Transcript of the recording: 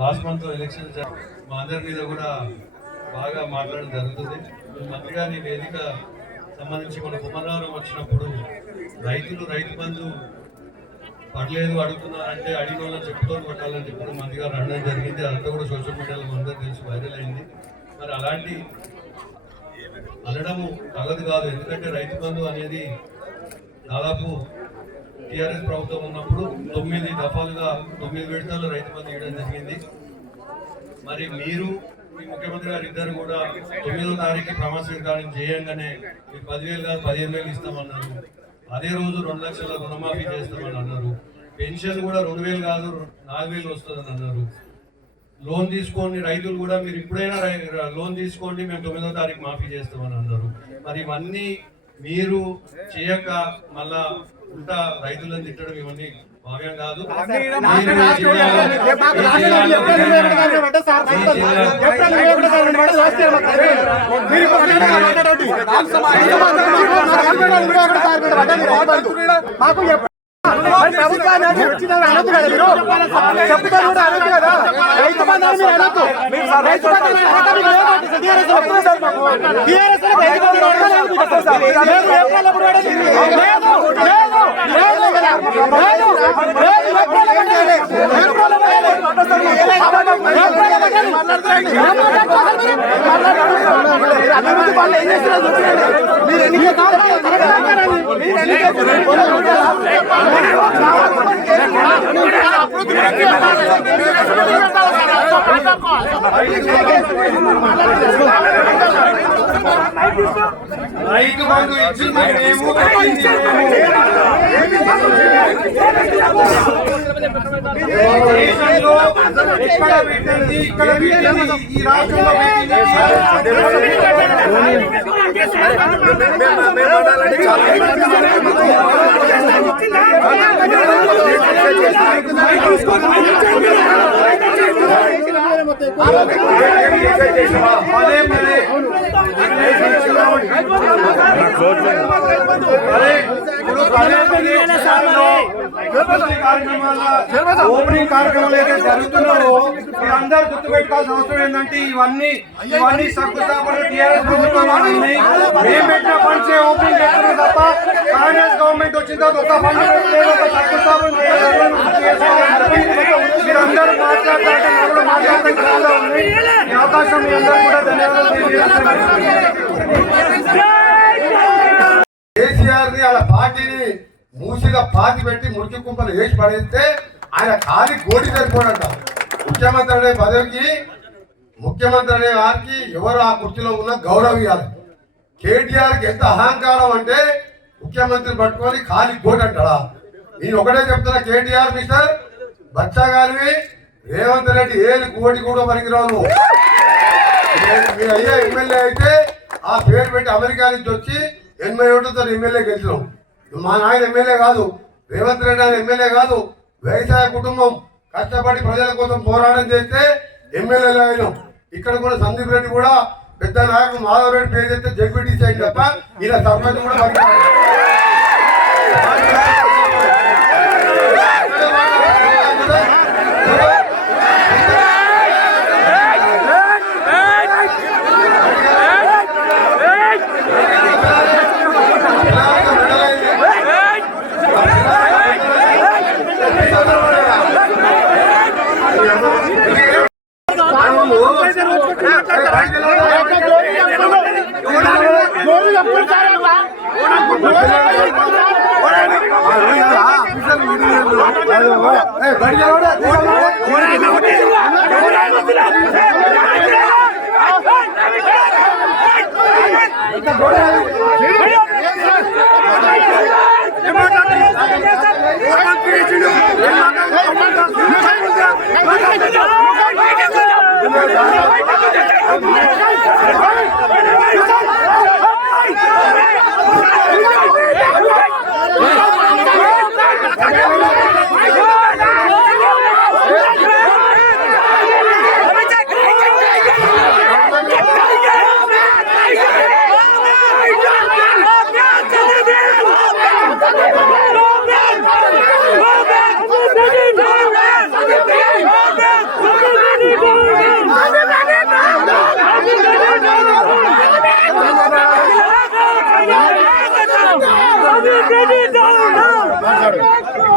Last month election మా అందరి మీద కూడా బాగా మాట్లాడడం జరుగుతుంది. మంత్రి గారి వేదిక సంబంధించి మన కుమరవరం వచ్చినప్పుడు రైతు బంధు పడలేదు అడుగుతున్నారంటే అడిగిన వాళ్ళని చెప్పుతో కొట్టాలని చెప్పి మంత్రి గారు అనడం జరిగింది. అదంతా కూడా సోషల్ మీడియాలో అందరూ తెలిసి వైరల్ అయింది. మరి అలాంటి అనడము తగదు కాదు. ఎందుకంటే రైతు బంధు అనేది దాదాపు టీఆర్ఎస్ ప్రభుత్వం ఉన్నప్పుడు 9 దఫాలుగా 9 విడతల్లో రైతు బంధు ఇవ్వడం జరిగింది. మరి మీరు మీ ముఖ్యమంత్రి గారు ఇద్దరు కూడా 9వ తారీఖు ప్రమాణ స్వీకారం చేయంగానే మీరు 10,000 కాదు 15,000 ఇస్తామన్నారు. అదే రోజు 2 లక్షల రుణమాఫీ చేస్తామని అన్నారు. పెన్షన్ కూడా 2,000 కాదు 4,000 వస్తుందని అన్నారు. లోన్ తీసుకోండి రైతులు కూడా మీరు ఇప్పుడైనా లోన్ తీసుకోండి మేము 9వ తారీఖు మాఫీ చేస్తామని అన్నారు. మరి ఇవన్నీ మీరు చేయక మళ్ళా ఉంటా రైతులను తిట్టడం ఇవన్నీ భావ్యం కాదు. ప్రభుత్వాన్ని అనొద్దు కదా, మీరు చెప్తారు కూడా అనొద్దు కదా. రైతు బంధాన్ని మీరు అనొద్దు. రైతు అభివృద్ధి వాళ్ళు ఏం చేస్తున్నారు మీరు రైతు బంధు ఇచ్చింది దేశంలో ఎక్కడ పెట్టింది ఇక్కడ పెట్టింది ఈ రాష్ట్రంలో ఓపెనింగ్ కార్యక్రమాలు అయితే జరుగుతున్నారో మీరందరూ గుర్తుపెట్టుకోవాల్సిన అవసరం ఏంటంటే ఇవన్నీ శంకుస్థాపనలు టీఆర్ఎస్ ప్రభుత్వం ఉన్నాయి. మేము పెట్టిన ఫండ్స్ ఓపెనింగ్ చేస్తున్నాం తప్ప కాంగ్రెస్ గవర్నమెంట్ వచ్చిన తర్వాత ఒక ఫండ్ పెట్టలేదు, ఒక శంకుస్థాపన మీరందరూ మాట్లాడతారంటే నాకు మాట్లాడటం చాలా ఉంది. ఈ అవకాశం మీ అందరూ కూడా ధన్యవాదాలు. కేసీఆర్ ని అలా పార్టీని మూసిగా పాతి పెట్టి మురికి కుంపలు వేసి పడేస్తే ఆయన ఖాళీ గోడి సరిపోడంట. ముఖ్యమంత్రి అనే పదవికి ముఖ్యమంత్రి అనే వారికి ఎవరు ఆ కుర్చీలో ఉన్న గౌరవం ఇవ్వాలి. కేటీఆర్కి ఎంత అహంకారం అంటే ముఖ్యమంత్రి పట్టుకొని ఖాళీ గోడి అంటాడా? నేను ఒకటే చెప్తున్నా, కేటీఆర్ మిస్టర్ బచ్చాగారివి రేవంత్ రెడ్డి ఏది కోటి కూడా పనికిరావు. మీ అయ్యే ఎమ్మెల్యే అయితే ఆ పేరు పెట్టి అమెరికా నుంచి వచ్చి 80 ఓట్లతో ఎమ్మెల్యే గెలిచినాం. మా నాయన ఎమ్మెల్యే కాదు, రేవంత్ రెడ్డి ఆయన ఎమ్మెల్యే కాదు. వ్యవసాయ కుటుంబం కష్టపడి ప్రజల కోసం పోరాటం చేస్తే ఎమ్మెల్యేలు అయినాం. ఇక్కడ కూడా సందీప్ రెడ్డి కూడా పెద్ద నాయకుడు మాధవ్ రెడ్డి పేరు చేస్తే జడ్పీటీసీ అయింది తప్ప ఇలా సర్పంచ్ కూడా Go back! Bring it down now!